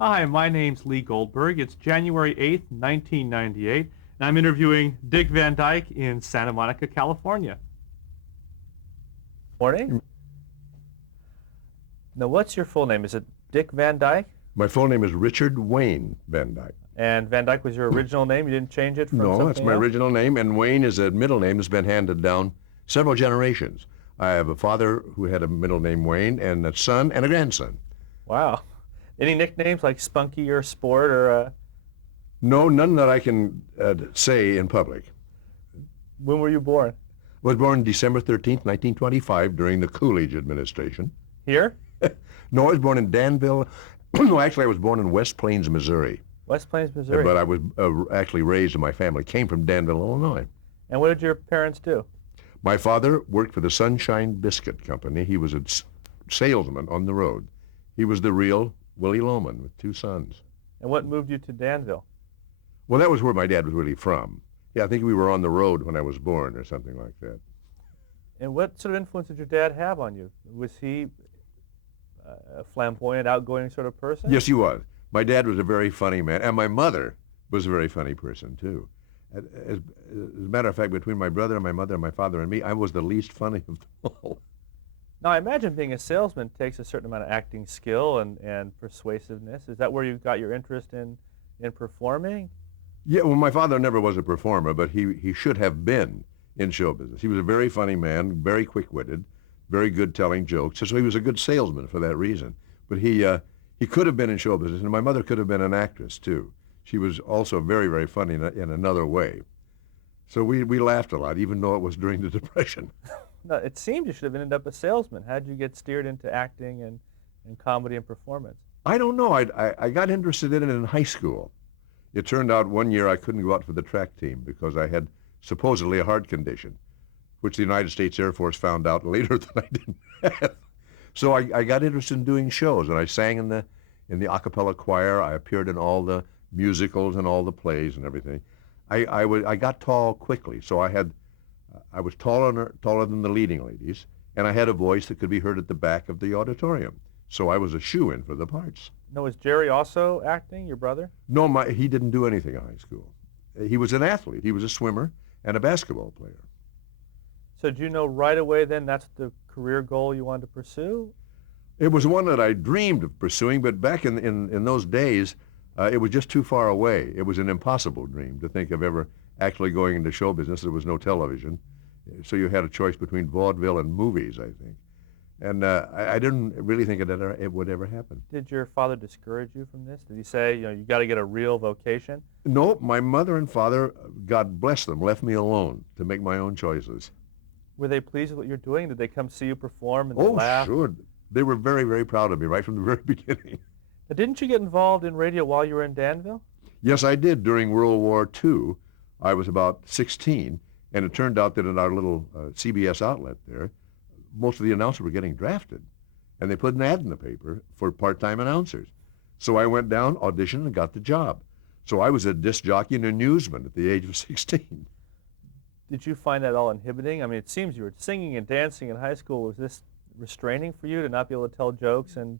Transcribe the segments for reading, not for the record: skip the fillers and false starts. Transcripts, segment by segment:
Hi, my name's Lee Goldberg. It's January 8th, 1998, and I'm interviewing Dick Van Dyke in Santa Monica, California. Morning. Now, what's your full name? Is it Dick Van Dyke? My full name is Richard Wayne Van Dyke. And Van Dyke was your original name? You didn't change it from No, something that's my else? original name, and Wayne is a middle name that's been handed down several generations. I have a father who had a middle name Wayne, and a son and a grandson. Wow. Any nicknames like Spunky or Sport or... No, none that I can say in public. When were you born? I was born December 13th, 1925, during the Coolidge administration. Here? No, I was born in Danville. No, actually, I was born in West Plains, Missouri. West Plains, Missouri. But I was actually raised, and my family came from Danville, Illinois. And what did your parents do? My father worked for the Sunshine Biscuit Company. He was a salesman on the road. He was the real Willie Loman with two sons. And what moved you to Danville? Well, that was where my dad was really from. Yeah, I think we were on the road when I was born or something like that. And what sort of influence did your dad have on you? Was he a flamboyant, outgoing sort of person? Yes, he was. My dad was a very funny man, and my mother was a very funny person, too. As a matter of fact, between my brother and my mother and my father and me, I was the least funny of them all. Now, I imagine being a salesman takes a certain amount of acting skill and persuasiveness. Is that where you got your interest in performing? Yeah, well, my father never was a performer, but he should have been in show business. He was a very funny man, very quick-witted, very good telling jokes, so he was a good salesman for that reason. But he could have been in show business, and my mother could have been an actress, too. She was also very, very funny in another way. So we laughed a lot, even though it was during the Depression. No, it seemed you should have ended up a salesman. How did you get steered into acting and comedy and performance? I don't know. I got interested in it in high school. It turned out one year I couldn't go out for the track team because I had supposedly a heart condition, which the United States Air Force found out later that I didn't have. So I got interested in doing shows, and I sang in the a cappella choir. I appeared in all the musicals and all the plays and everything. I got tall quickly, so I was taller than the leading ladies, and I had a voice that could be heard at the back of the auditorium. So I was a shoo-in for the parts. No, was Jerry also acting, your brother? No, he didn't do anything in high school. He was an athlete. He was a swimmer and a basketball player. So did you know right away then that's the career goal you wanted to pursue? It was one that I dreamed of pursuing, but back in those days, it was just too far away. It was an impossible dream to think of ever actually going into show business. There was no television, so you had a choice between vaudeville and movies, I think. And I didn't really think it would ever happen. Did your father discourage you from this? Did he say, you got to get a real vocation? No, my mother and father, God bless them, left me alone to make my own choices. Were they pleased with what you're doing? Did they come see you perform and Oh, laugh? sure. They were very, very proud of me right from the very beginning. Now, didn't you get involved in radio while you were in Danville? Yes, I did. During World War II, I was about 16, and it turned out that in our little CBS outlet there, most of the announcers were getting drafted, and they put an ad in the paper for part-time announcers. So I went down, auditioned, and got the job. So I was a disc jockey and a newsman at the age of 16. Did you find that all inhibiting? I mean, it seems you were singing and dancing in high school. Was this restraining for you to not be able to tell jokes and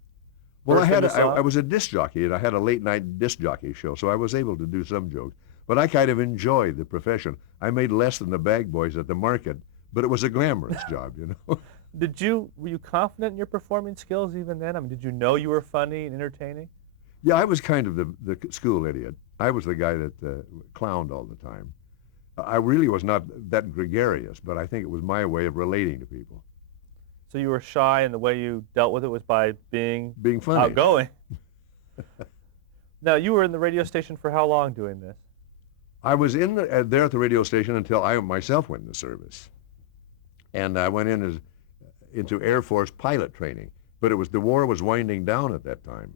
Well, I was a disc jockey, and I had a late-night disc jockey show, so I was able to do some jokes. But I kind of enjoyed the profession. I made less than the bag boys at the market, but it was a glamorous job, you know. Were you confident in your performing skills even then? I mean, did you know you were funny and entertaining? Yeah, I was kind of the school idiot. I was the guy that clowned all the time. I really was not that gregarious, but I think it was my way of relating to people. So you were shy, and the way you dealt with it was by being funny, outgoing. Now, you were in the radio station for how long doing this? I was there at the radio station until I myself went into service. And I went into Air Force pilot training. But the war was winding down at that time.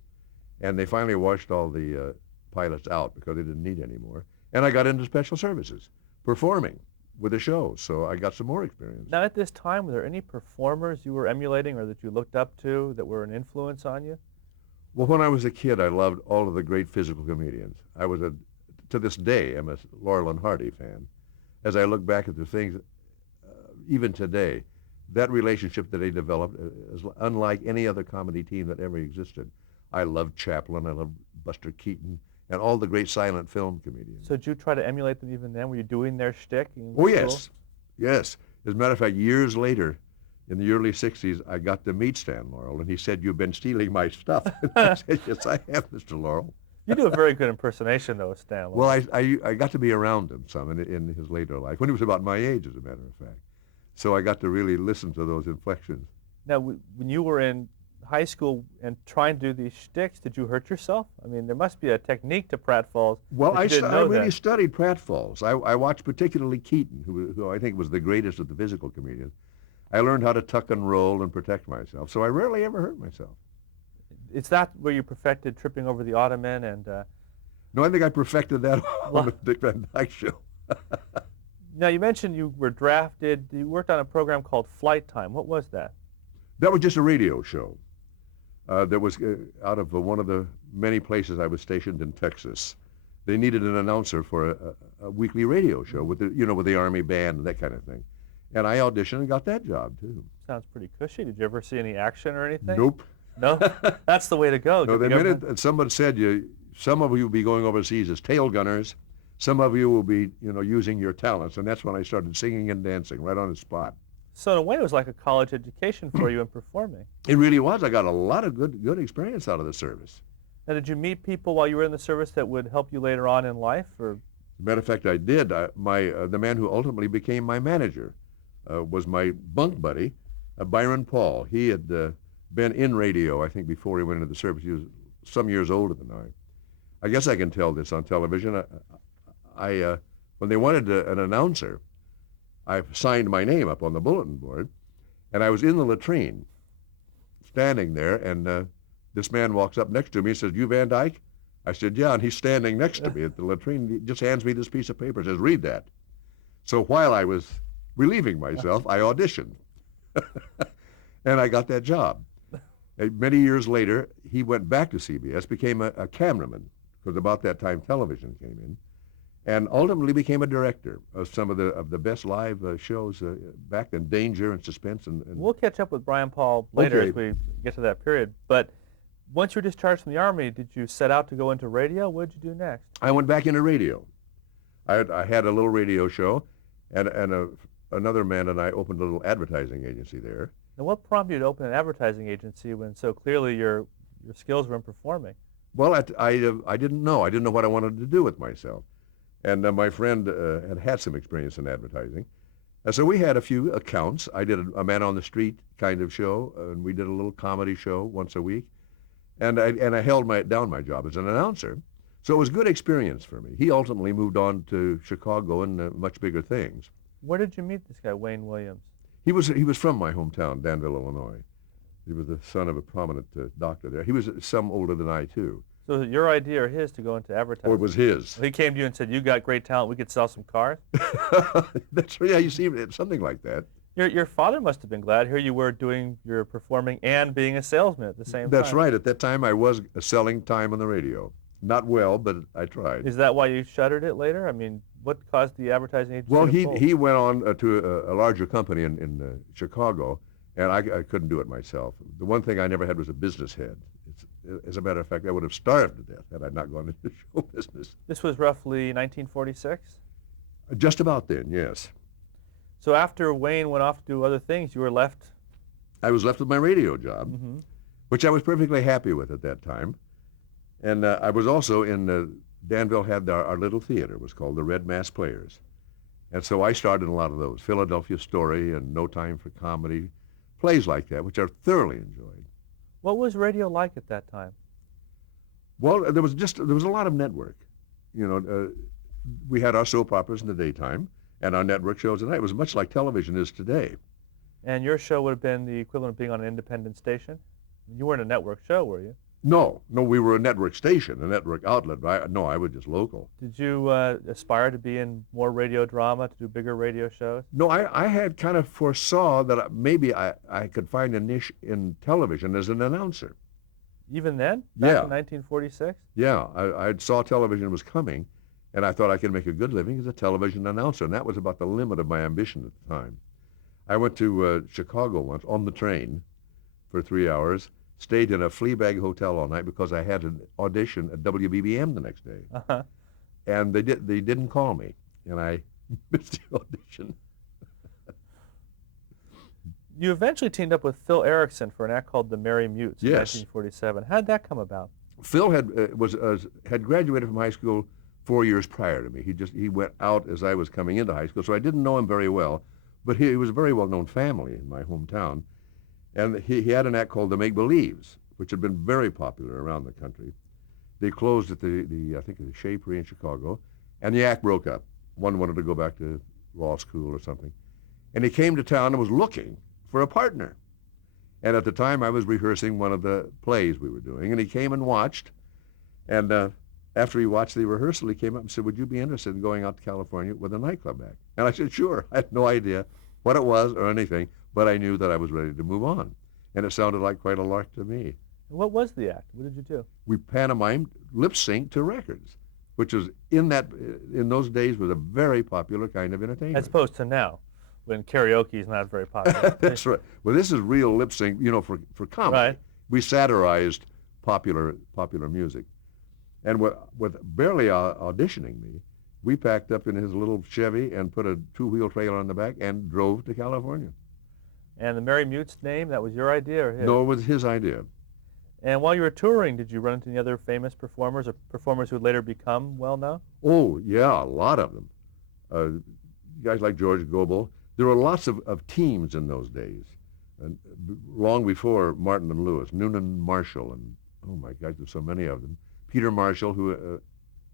And they finally washed all the pilots out because they didn't need any more. And I got into special services, performing with a show. So I got some more experience. Now, at this time, were there any performers you were emulating or that you looked up to that were an influence on you? Well, when I was a kid, I loved all of the great physical comedians. To this day, I'm a Laurel and Hardy fan. As I look back at the things, even today, that relationship that they developed is unlike any other comedy team that ever existed. I loved Chaplin, I loved Buster Keaton, and all the great silent film comedians. So did you try to emulate them even then? Were you doing their shtick in Oh, school? yes. Yes. As a matter of fact, years later, in the early 60s, I got to meet Stan Laurel, and he said, "You've been stealing my stuff." I said, "Yes, I have, Mr. Laurel." You do a very good impersonation, though, of Stan Laurel. Well, I got to be around him some in his later life, when he was about my age, as a matter of fact. So I got to really listen to those inflections. Now, when you were in high school and trying to do these shticks, did you hurt yourself? I mean, there must be a technique to pratfalls. Well, I know really that. studied pratfalls. I watched particularly Keaton, who I think was the greatest of the physical comedians. I learned how to tuck and roll and protect myself, so I rarely ever hurt myself. Is that where you perfected tripping over the ottoman and? No, I think I perfected that on the Dick Van Dyke Show. Now, you mentioned you were drafted. You worked on a program called Flight Time. What was that? That was just a radio show. That was out of one of the many places I was stationed in Texas. They needed an announcer for a weekly radio show with the Army band and that kind of thing. And I auditioned and got that job too. Sounds pretty cushy. Did you ever see any action or anything? Nope. No? That's the way to go. No, Did the they government- made it. Someone said some of you will be going overseas as tail gunners. Some of you will be, using your talents. And that's when I started singing and dancing right on the spot. So in a way, it was like a college education for you in performing. It really was. I got a lot of good experience out of the service. Now, did you meet people while you were in the service that would help you later on in life? Or As a matter of fact, I did. The man who ultimately became my manager was my bunk buddy, Byron Paul. He had been in radio, I think, before he went into the service. He was some years older than I. I guess I can tell this on television. When they wanted an announcer, I signed my name up on the bulletin board, and I was in the latrine, standing there, and this man walks up next to me and says, "You Van Dyke?" I said, "Yeah," and he's standing next to me at the latrine. He just hands me this piece of paper, says, "Read that." So while I was relieving myself, I auditioned, and I got that job. And many years later, he went back to CBS, became a cameraman, because about that time television came in, and ultimately became a director of some of the best live shows back then, Danger and Suspense. And we'll catch up with Brian Paul later Okay. as we get to that period. But once you were discharged from the Army, did you set out to go into radio? What did you do next? I went back into radio. I had a little radio show, and another man and I opened a little advertising agency there. Now, what prompted you to open an advertising agency when so clearly your skills were in performing? Well, I didn't know. I didn't know what I wanted to do with myself. And my friend had some experience in advertising. And so we had a few accounts. I did a man on the street kind of show, and we did a little comedy show once a week. And I held down my job as an announcer. So it was a good experience for me. He ultimately moved on to Chicago and much bigger things. Where did you meet this guy, Wayne Williams? He was from my hometown, Danville, Illinois. He was the son of a prominent doctor there. He was some older than I, too. So was it your idea or his to go into advertising? Oh, it was his. He came to you and said, "You got great talent. We could sell some cars." That's right. Yeah, you see, it's something like that. Your father must have been glad. Here you were doing your performing and being a salesman at the same time. That's right. At that time, I was selling time on the radio. Not well, but I tried. Is that why you shuttered it later? I mean, what caused the advertising agency Well, to fold? he went on to a larger company in Chicago, and I couldn't do it myself. The one thing I never had was a business head. As a matter of fact, I would have starved to death had I not gone into show business. This was roughly 1946? Just about then, yes. So after Wayne went off to do other things, you were left? I was left with my radio job, which I was perfectly happy with at that time. And I was also in Danville had our little theater. It was called the Red Mass Players. And so I starred in a lot of those, Philadelphia Story and No Time for Comedy, plays like that, which I thoroughly enjoyed. What was radio like at that time? Well, there was a lot of network. We had our soap operas in the daytime and our network shows at night. It was much like television is today. And your show would have been the equivalent of being on an independent station? You weren't a network show, were you? No, we were a network station, a network outlet. I was just local. Did you aspire to be in more radio drama, to do bigger radio shows? No, I had kind of foresaw that maybe I could find a niche in television as an announcer. Even then? Back Yeah. in 1946? Yeah, I saw television was coming, and I thought I could make a good living as a television announcer, and that was about the limit of my ambition at the time. I went to Chicago once on the train for 3 hours, stayed in a flea bag hotel all night because I had an audition at WBBM the next day. Uh-huh. And they didn't call me, and I missed the audition. You eventually teamed up with Phil Erickson for an act called The Merry Mutes in Yes. 1947. How did that come about? Phil had graduated from high school 4 years prior to me. He went out as I was coming into high school, so I didn't know him very well, but he was a very well-known family in my hometown. And he had an act called The Make-Believes, which had been very popular around the country. They closed at I think the Shapery in Chicago, and the act broke up. One wanted to go back to law school or something. And he came to town and was looking for a partner. And at the time, I was rehearsing one of the plays we were doing, and he came and watched. And after he watched the rehearsal, he came up and said, "Would you be interested in going out to California with a nightclub act?" And I said, "Sure." I had no idea what it was or anything, but I knew that I was ready to move on. And it sounded like quite a lark to me. What was the act? What did you do? We pantomimed lip-sync to records, which was in those days was a very popular kind of entertainment. As opposed to now, when karaoke is not very popular. That's right. Well, this is real lip-sync, for comedy. Right. We satirized popular music. And with barely auditioning me, we packed up in his little Chevy and put a two-wheel trailer on the back and drove to California. And the Merry Mutes name, that was your idea or his? No, it was his idea. And while you were touring, did you run into any other famous performers or performers who would later become well-known? Oh, yeah, a lot of them. Guys like George Gobel. There were lots of teams in those days, and long before Martin and Lewis, Noonan Marshall, and oh my gosh, there's so many of them. Peter Marshall, who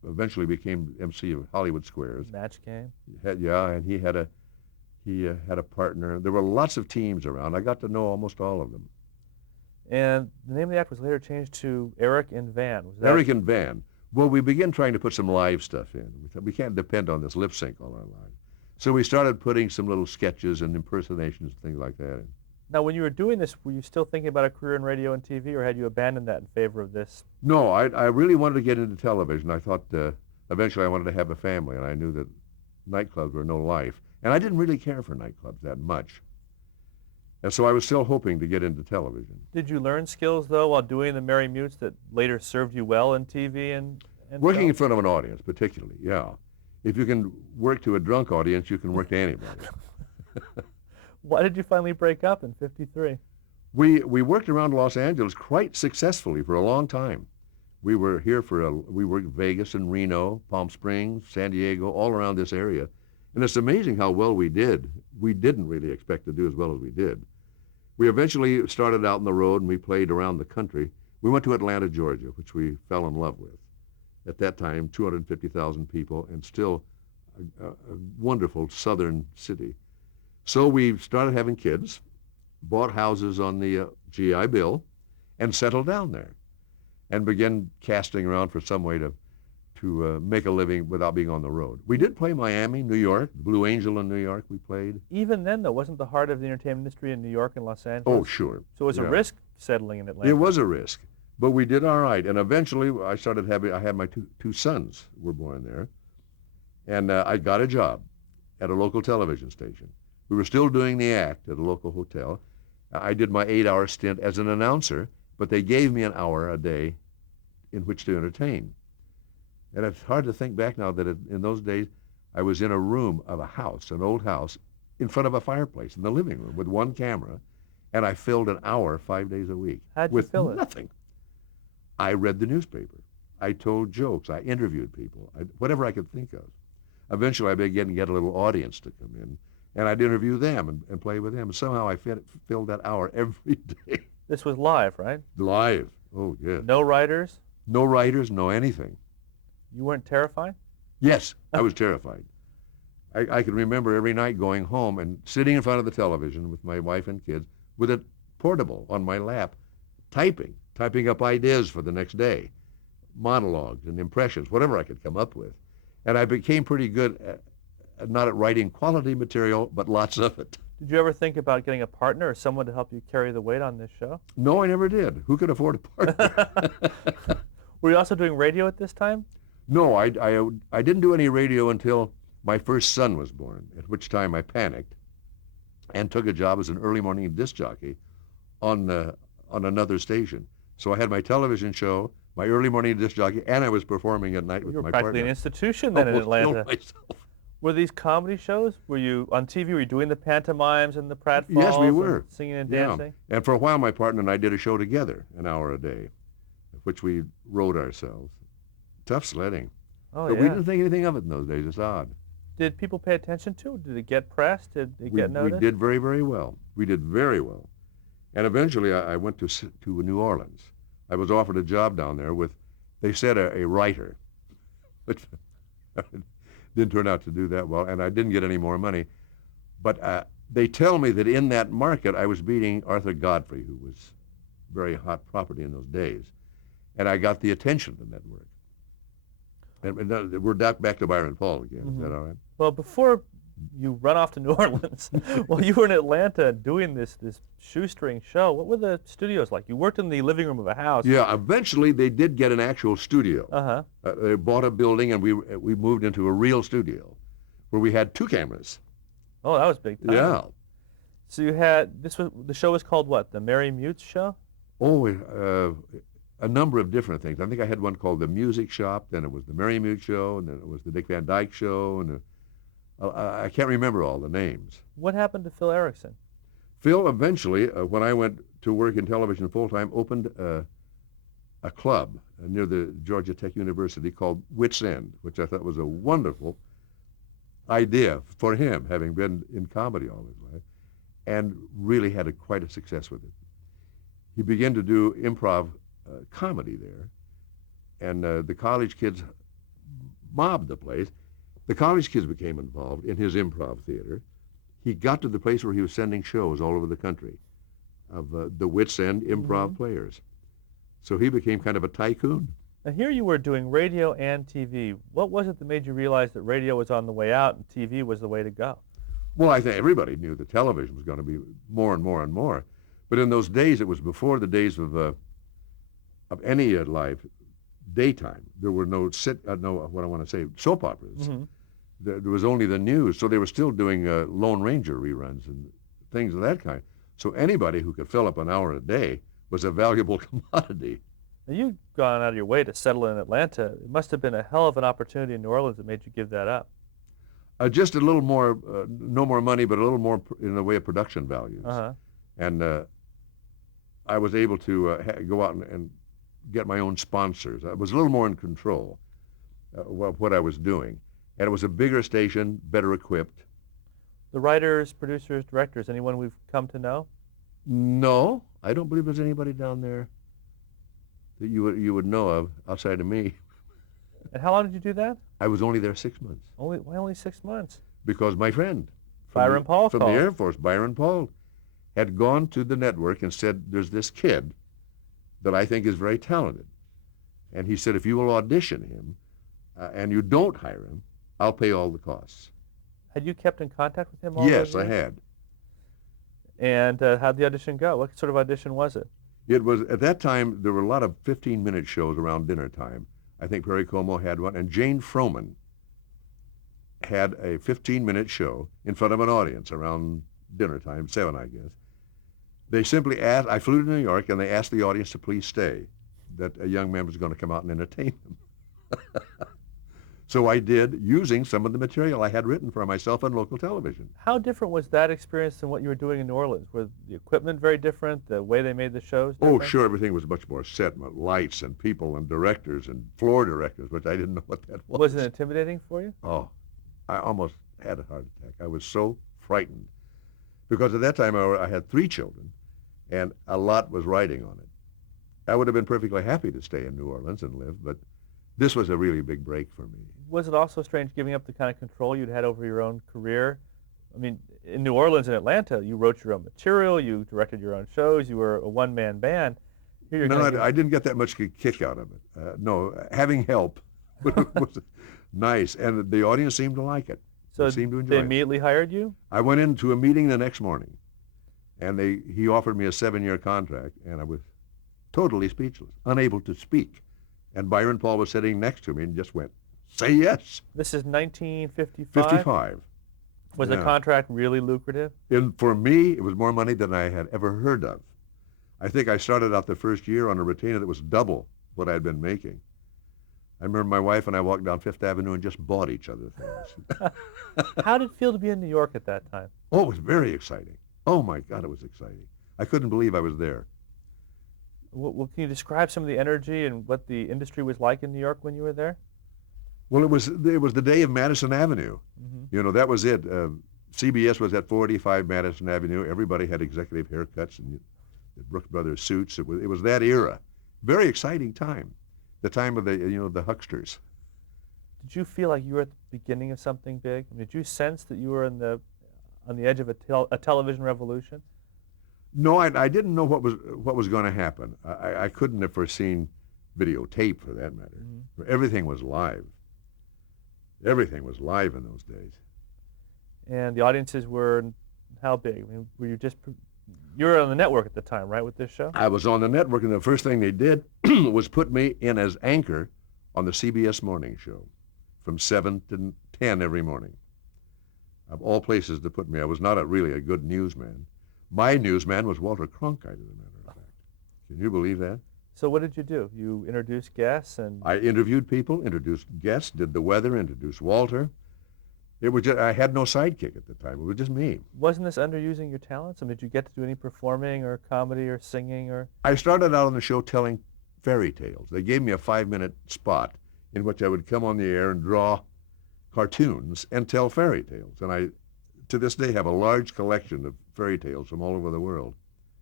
eventually became MC of Hollywood Squares. Match Game. And he had a partner. There were lots of teams around. I got to know almost all of them. And the name of the act was later changed to Eric and Van. Was that Eric and Van. Well, we began trying to put some live stuff in. We can't depend on this lip sync all our lives. So we started putting some little sketches and impersonations and things like that in. Now, when you were doing this, were you still thinking about a career in radio and TV, or had you abandoned that in favor of this? No, I really wanted to get into television. I thought eventually I wanted to have a family, and I knew that nightclubs were no life. And I didn't really care for nightclubs that much. And so I was still hoping to get into television. Did you learn skills, though, while doing the Merry Mutes that later served you well in TV and Working film? in front of an audience, particularly, yeah. If you can work to a drunk audience, you can work to anybody. Why did you finally break up in '53? We worked around Los Angeles quite successfully for a long time. We were here we worked Vegas and Reno, Palm Springs, San Diego, all around this area. And it's amazing how well we did. We didn't really expect to do as well as we did. We eventually started out on the road and we played around the country. We went to Atlanta, Georgia, which we fell in love with. At that time, 250,000 people and still a wonderful southern city. So we started having kids, bought houses on the GI Bill, and settled down there and began casting around for some way to make a living without being on the road. We did play Miami, New York, Blue Angel in New York we played. Even then, though, wasn't the heart of the entertainment industry in New York and Los Angeles? Oh, sure. So it was a risk settling in Atlanta. It was a risk, but we did all right. And eventually I had my two sons were born there, and I got a job at a local television station. We were still doing the act at a local hotel. I did my 8-hour stint as an announcer, but they gave me an hour a day in which to entertain. And it's hard to think back now that in those days, I was in a room of a house, an old house, in front of a fireplace in the living room with one camera, and I filled an hour 5 days a week. How'd you with fill it? Nothing. I read the newspaper. I told jokes. I interviewed people, whatever I could think of. Eventually, I began to get a little audience to come in, and I'd interview them and play with them. And somehow I filled that hour every day. This was live, right? Live. Oh, yeah. No writers? No writers, no anything. You weren't terrified? Yes, I was terrified. I can remember every night going home and sitting in front of the television with my wife and kids with a portable on my lap, typing up ideas for the next day, monologues and impressions, whatever I could come up with. And I became pretty good not at writing quality material, but lots of it. Did you ever think about getting a partner or someone to help you carry the weight on this show? No, I never did. Who could afford a partner? Were you also doing radio at this time? No, I didn't do any radio until my first son was born, at which time I panicked and took a job as an early morning disc jockey on on another station. So I had my television show, my early morning disc jockey, and I was performing at night with You were my practically an partner. institution then in Almost killed Atlanta. myself. Were these comedy shows? Were you on TV? Were you doing the pantomimes and the pratfalls? Yes, we and were. singing and Yeah. dancing? And for a while, my partner and I did a show together, an hour a day, which we wrote ourselves. Tough sledding. Oh, But yeah. we didn't think anything of it in those days. It's odd. Did people pay attention to it? Did it get pressed? Did it get We noticed? did very, very well. We did very well. And eventually, I went to New Orleans. I was offered a job down there with, they said, a writer, which didn't turn out to do that well, and I didn't get any more money. But they tell me that in that market, I was beating Arthur Godfrey, who was very hot property in those days, and I got the attention of the network. And we're back to Byron Paul again. Is that all right? Well, before you run off to New Orleans, while you were in Atlanta doing this shoestring show, what were the studios like? You worked in the living room of a house. Yeah, eventually they did get an actual studio. Uh-huh. They bought a building, and we moved into a real studio where we had 2 cameras. Oh, that was big time. Yeah. So you had, the show was called what? The Mary Mutes Show? Oh, a number of different things. I think I had one called The Music Shop, then it was The Mary Mute Show, and then it was The Dick Van Dyke Show, and I can't remember all the names. What happened to Phil Erickson? Phil eventually, when I went to work in television full-time, opened a club near the Georgia Tech University called Wits End, which I thought was a wonderful idea for him, having been in comedy all his life, and really had quite a success with it. He began to do improv comedy there, and the college kids mobbed the place. The college kids became involved in his improv theater. He got to the place where he was sending shows all over the country of the Wits End improv players. So he became kind of a tycoon. Now here you were doing radio and TV. What was it that made you realize that radio was on the way out and TV was the way to go? Well, I think everybody knew that television was going to be more and more and more. But in those days, it was before the days of any live daytime. There were no soap operas. There was only the news, so they were still doing Lone Ranger reruns and things of that kind. So anybody who could fill up an hour a day was a valuable commodity. Now you've gone out of your way to settle in Atlanta. It must have been a hell of an opportunity in New Orleans that made you give that up. Just a little more, no more money, but a little more in the way of production values. Uh-huh. And I was able to go out and get my own sponsors. I was a little more in control of what I was doing. And it was a bigger station, better equipped. The writers, producers, directors, anyone we've come to know? No, I don't believe there's anybody down there that you would know of outside of me. And how long did you do that? I was only there 6 months. Why only 6 months? Because my friend Byron Paul from called. the Air Force, Byron Paul, had gone to the network and said, there's this kid that I think is very talented. And he said, if you will audition him and you don't hire him, I'll pay all the costs. Had you kept in contact with him all Yes, those I years? had. And how'd the audition go? What sort of audition was it? It was, at that time, there were a lot of 15-minute shows around dinner time. I think Perry Como had one, and Jane Froman had a 15-minute show in front of an audience around dinner time, 7, I guess. They simply asked, I flew to New York, and they asked the audience to please stay, that a young man was going to come out and entertain them. So I did, using some of the material I had written for myself on local television. How different was that experience than what you were doing in New Orleans? Was the equipment very different? The way they made the shows Oh, different? sure, everything was much more set, lights and people and directors and floor directors, which I didn't know what that was. Was it intimidating for you? Oh, I almost had a heart attack. I was so frightened. Because at that time I had 3 children, and a lot was riding on it. I would have been perfectly happy to stay in New Orleans and live, but this was a really big break for me. Was it also strange giving up the kind of control you'd had over your own career? I mean, in New Orleans and Atlanta, you wrote your own material, you directed your own shows, you were a one-man band. Here you're No, gonna I didn't get that much kick out of it. No, having help was nice, and the audience seemed to like it. So They seemed to enjoy they it. immediately hired you? I went into a meeting the next morning, and he offered me a 7-year contract, and I was totally speechless, unable to speak. And Byron Paul was sitting next to me and just went, say yes. This is 1955? 55. Was the Yeah. contract really lucrative? And for me, it was more money than I had ever heard of. I think I started out the first year on a retainer that was double what I'd been making. I remember my wife and I walked down Fifth Avenue and just bought each other things. How did it feel to be in New York at that time? Oh, it was very exciting. Oh my God, it was exciting. I couldn't believe I was there. Well, can you describe some of the energy and what the industry was like in New York when you were there? Well, it was the day of Madison Avenue. Mm-hmm. You know, that was it. CBS was at 485 Madison Avenue. Everybody had executive haircuts and the Brooks Brothers suits. It was that era. Very exciting time. The time of the hucksters. Did you feel like you were at the beginning of something big? I mean, did you sense that you were on the edge of a television revolution? No, I didn't know what was going to happen. I couldn't have foreseen videotape, for that matter. Mm-hmm. Everything was live. Everything was live in those days. And the audiences were how big? I mean, you were on the network at the time, right, with this show? I was on the network, and the first thing they did was put me in as anchor on the CBS morning show from 7 to 10 every morning. Of all places to put me, I was not really a good newsman. My newsman was Walter Cronkite, as a matter of fact. Can you believe that? So what did you do? You introduced guests and... I interviewed people, introduced guests, did the weather, introduced Walter. It was just, I had no sidekick at the time. It was just me. Wasn't this underusing your talents? I mean, did you get to do any performing or comedy or singing or... I started out on the show telling fairy tales. They gave me a 5-minute spot in which I would come on the air and draw cartoons and tell fairy tales. And I, to this day, have a large collection of fairy tales from all over the world.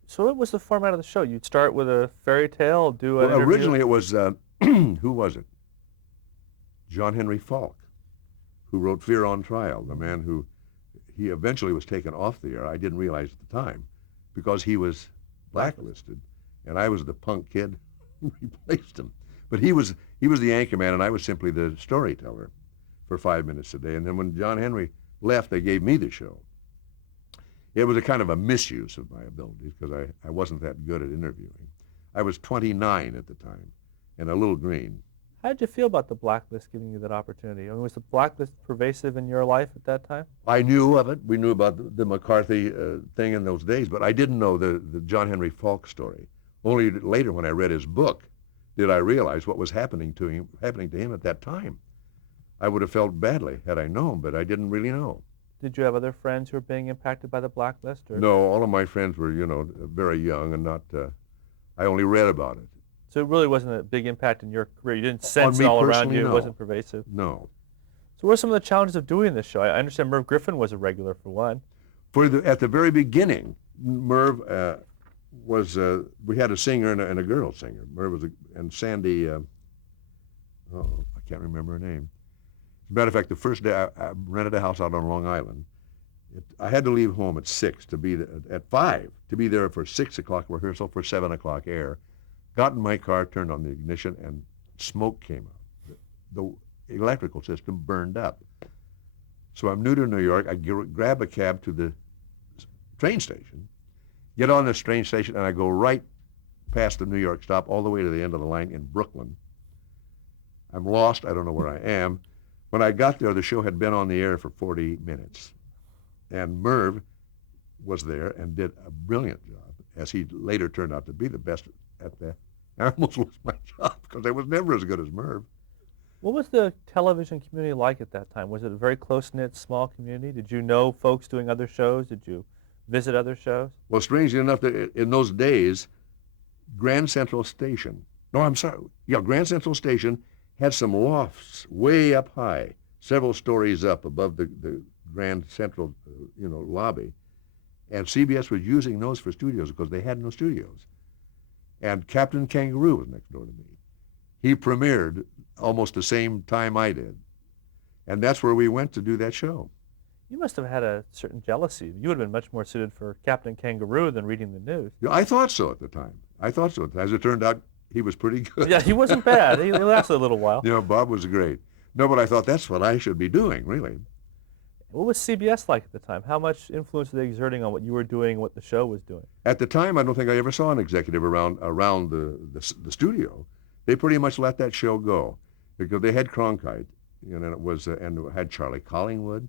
So what was the format of the show? You'd start with a fairy tale, do an interview? Originally it was, who was it? John Henry Falk, who wrote Fear on Trial, the man who, he eventually was taken off the air. I didn't realize at the time because he was blacklisted and I was the punk kid who replaced him. But he was the anchor man and I was simply the storyteller for 5 minutes a day. And then when John Henry left, they gave me the show. It was a kind of a misuse of my abilities because I wasn't that good at interviewing. I was 29 at the time and a little green. How did you feel about the blacklist giving you that opportunity? I mean, was the blacklist pervasive in your life at that time? I knew of it. We knew about the McCarthy thing in those days, but I didn't know the John Henry Falk story. Only later when I read his book did I realize what was happening to him at that time. I would have felt badly had I known, but I didn't really know. Did you have other friends who were being impacted by the blacklist? Or? No, all of my friends were, very young and not, I only read about it. So it really wasn't a big impact in your career? You didn't sense me it all around personally, you? no. It wasn't pervasive? No. So what are some of the challenges of doing this show? I understand Merv Griffin was a regular for one. At the very beginning, Merv we had a singer and a girl singer. Merv was and Sandy, I can't remember her name. As a matter of fact, the first day I rented a house out on Long Island. I had to leave home at 6 to be at 5 to be there for 6 o'clock rehearsal for 7 o'clock air. Got in my car, turned on the ignition, and smoke came out. The electrical system burned up. So I'm new to New York. I grab a cab to the train station, get on this train station, and I go right past the New York stop all the way to the end of the line in Brooklyn. I'm lost. I don't know where I am. When I got there, the show had been on the air for 40 minutes. And Merv was there and did a brilliant job, as he later turned out to be the best at that. I almost lost my job because I was never as good as Merv. What was the television community like at that time? Was it a very close-knit, small community? Did you know folks doing other shows? Did you visit other shows? Well, strangely enough, in those days, Grand Central Station had some lofts way up high, several stories up above the Grand Central, lobby. And CBS was using those for studios because they had no studios. And Captain Kangaroo was next door to me. He premiered almost the same time I did. And that's where we went to do that show. You must have had a certain jealousy. You would have been much more suited for Captain Kangaroo than reading the news. I thought so at the time. As it turned out, he was pretty good. Yeah, he wasn't bad. He lasted a little while. Bob was great. No, but I thought that's what I should be doing, really. What was CBS like at the time? How much influence were they exerting on what you were doing and what the show was doing? At the time, I don't think I ever saw an executive around the studio. They pretty much let that show go because they had Cronkite, and it was and had Charlie Collingwood,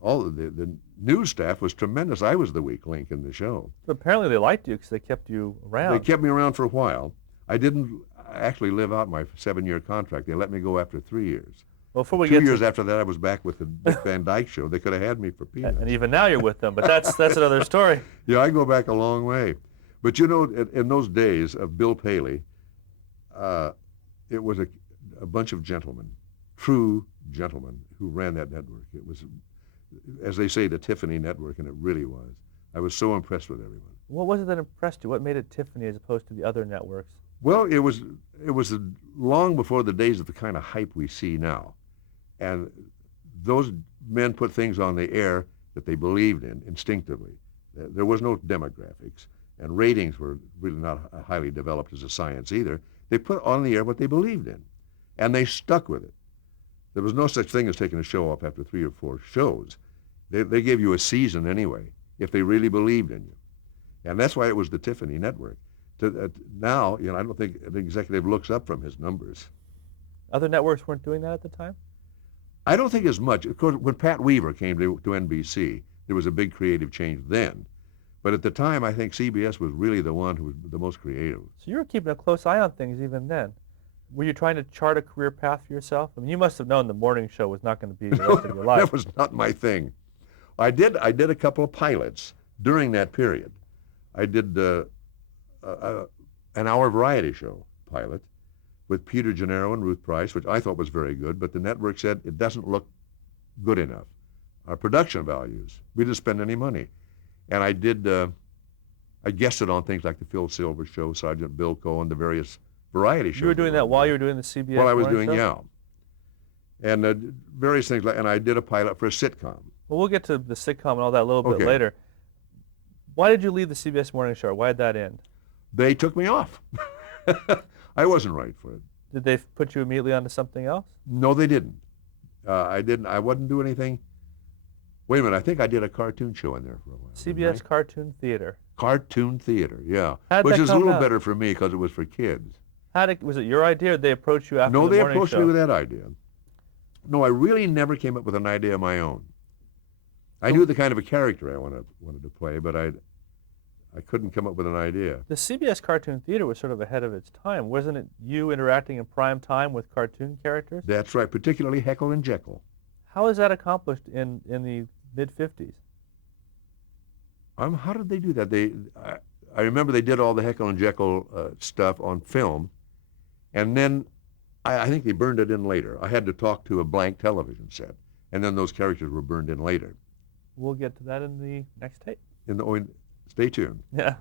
all the news staff was tremendous. I was the weak link in the show. But apparently they liked you because they kept you around. They kept me around for a while. I didn't actually live out my 7-year contract. They let me go after 3 years. Well, before we 2 get years to, after that, I was back with the Dick Van Dyke Show. They could have had me for peanuts. and even now you're with them, but that's another story. Yeah, I go back a long way. But you know, in those days of Bill Paley, it was a bunch of gentlemen, true gentlemen, who ran that network. It was, as they say, the Tiffany network, and it really was. I was so impressed with everyone. What was it that impressed you? What made it Tiffany as opposed to the other networks? Well, it was long before the days of the kind of hype we see now. And those men put things on the air that they believed in instinctively. There was no demographics, and ratings were really not highly developed as a science either. They put on the air what they believed in, and they stuck with it. There was no such thing as taking a show off after 3 or 4 shows. They gave you a season anyway, if they really believed in you. And that's why it was the Tiffany network. Now, you know, I don't think an executive looks up from his numbers. Other networks weren't doing that at the time? I don't think as much. Of course, when Pat Weaver came to NBC, there was a big creative change then. But at the time, I think CBS was really the one who was the most creative. So you were keeping a close eye on things even then. Were you trying to chart a career path for yourself? I mean, you must have known the morning show was not going to be the rest of your life. That was not my thing. I did a couple of pilots during that period. I did an hour variety show pilot with Peter Gennaro and Ruth Price, which I thought was very good, but the network said it doesn't look good enough. Our production values, we didn't spend any money. And I guested on things like the Phil Silver Show, Sergeant Bilko, and the various variety shows. You were doing that while you were doing the CBS While I was morning doing, show? yeah. And various things, and I did a pilot for a sitcom. Well, we'll get to the sitcom and all that a little bit Okay. later. Why did you leave the CBS morning show? Why did that end? They took me off. I wasn't right for it. Did they put you immediately onto something else? No, they didn't. I didn't. I wouldn't do anything. Wait a minute. I think I did a cartoon show in there for a while. didn't CBS I? Cartoon Theater. Cartoon theater, yeah. How'd Which that is a come little about? better for me because it was for kids. Was it your idea or did they approach you after No, the they morning approached show? me with that idea. No, I really never came up with an idea of my own. I knew the kind of a character I wanted to play, but I couldn't come up with an idea. The CBS Cartoon Theater was sort of ahead of its time. Wasn't it you interacting in prime time with cartoon characters? That's right, particularly Heckle and Jekyll. How is that accomplished in the mid-50s? How did they do that? I remember they did all the Heckle and Jekyll stuff on film, and then I think they burned it in later. I had to talk to a blank television set, and then those characters were burned in later. We'll get to that in the next tape. Stay tuned. Yeah.